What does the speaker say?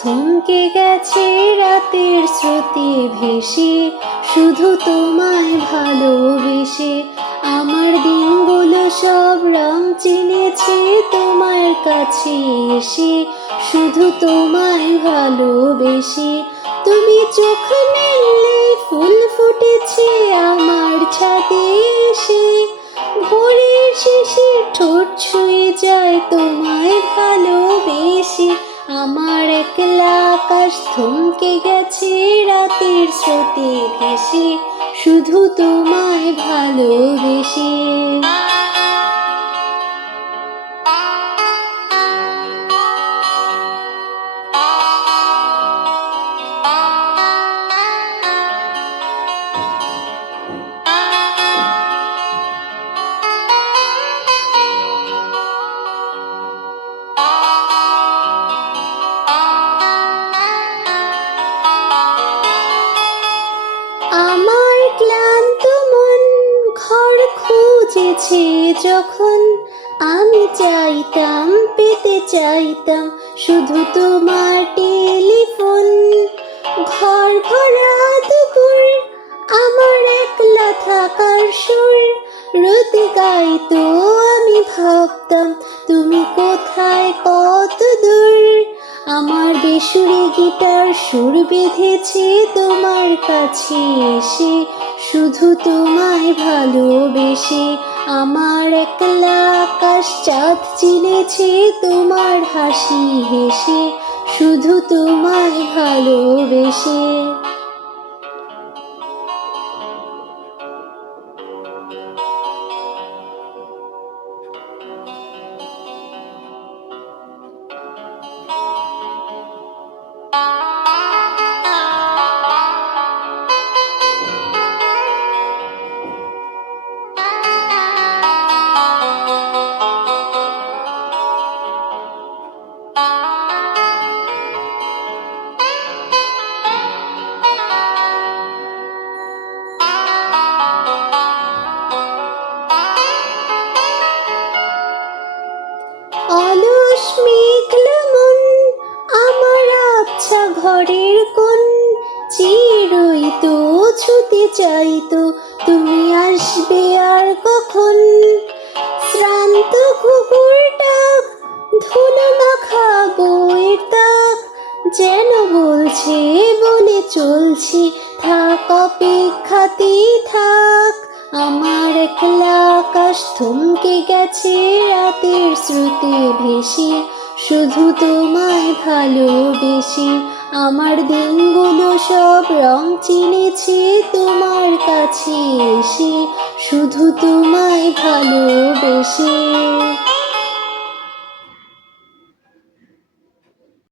থমকে গেছে রাতের স্রোতে ভেসে, শুধু তোমায় ভালোবেসে। আমার দিনগুলো সব রং চিনেছে তোমার কাছে এসে, শুধু তোমায় ভালোবেসে। তুমি চোখ মেললে ফুল ফুটেছে আমার ছাদে এসে, ভোরের শিশির ঠোঁট ছুঁয়ে যায় তোমায় ভালোবেসে। আমার একলা আকাশ থমকে গেছে রাতের স্রোতে ভেসে, শুধু তোমায় ভালোবেসে। আমার ক্লান্ত মন ঘর খুঁজেছে যখন, আমি চাইতাম পেতে চাইতাম শুধু তোমার টেলিফোন। ঘর ভরা দুপুর আমার একলা থাকার সুর, রোদে গাইতো আমি ভাবতাম তুমি কোথায় কত দূর। আমার বেসুরে গিটার সুর বেঁধেছে তোমার কাছে এসে, শুধু তোমায় ভালোবেসে। আমার একলা আকাশ চাঁদ চিনেছে তোমার হাসি হেসে, শুধু তোমায় ভালোবেসে। অলস মেঘলা মন আমার আবছা ঘরের কোণ, চিরই তো ছুতে চাইতো তুমি আসবে আর কখন। শ্রান্ত কুকুর ডাক, ধুলো মাখা বইয়ের তাক, যেন বলছে বলে চলছি থাক অপেক্ষাতেই থাক। আমার একলা আকাশ থমকে গেছে রাতের স্রোতে ভেসে, শুধু তোমায় ভালোবেসে। আমার দিনগুলো সব রং চিনেছে তোমার কাছে এসে, শুধু তোমায় ভালোবেসে।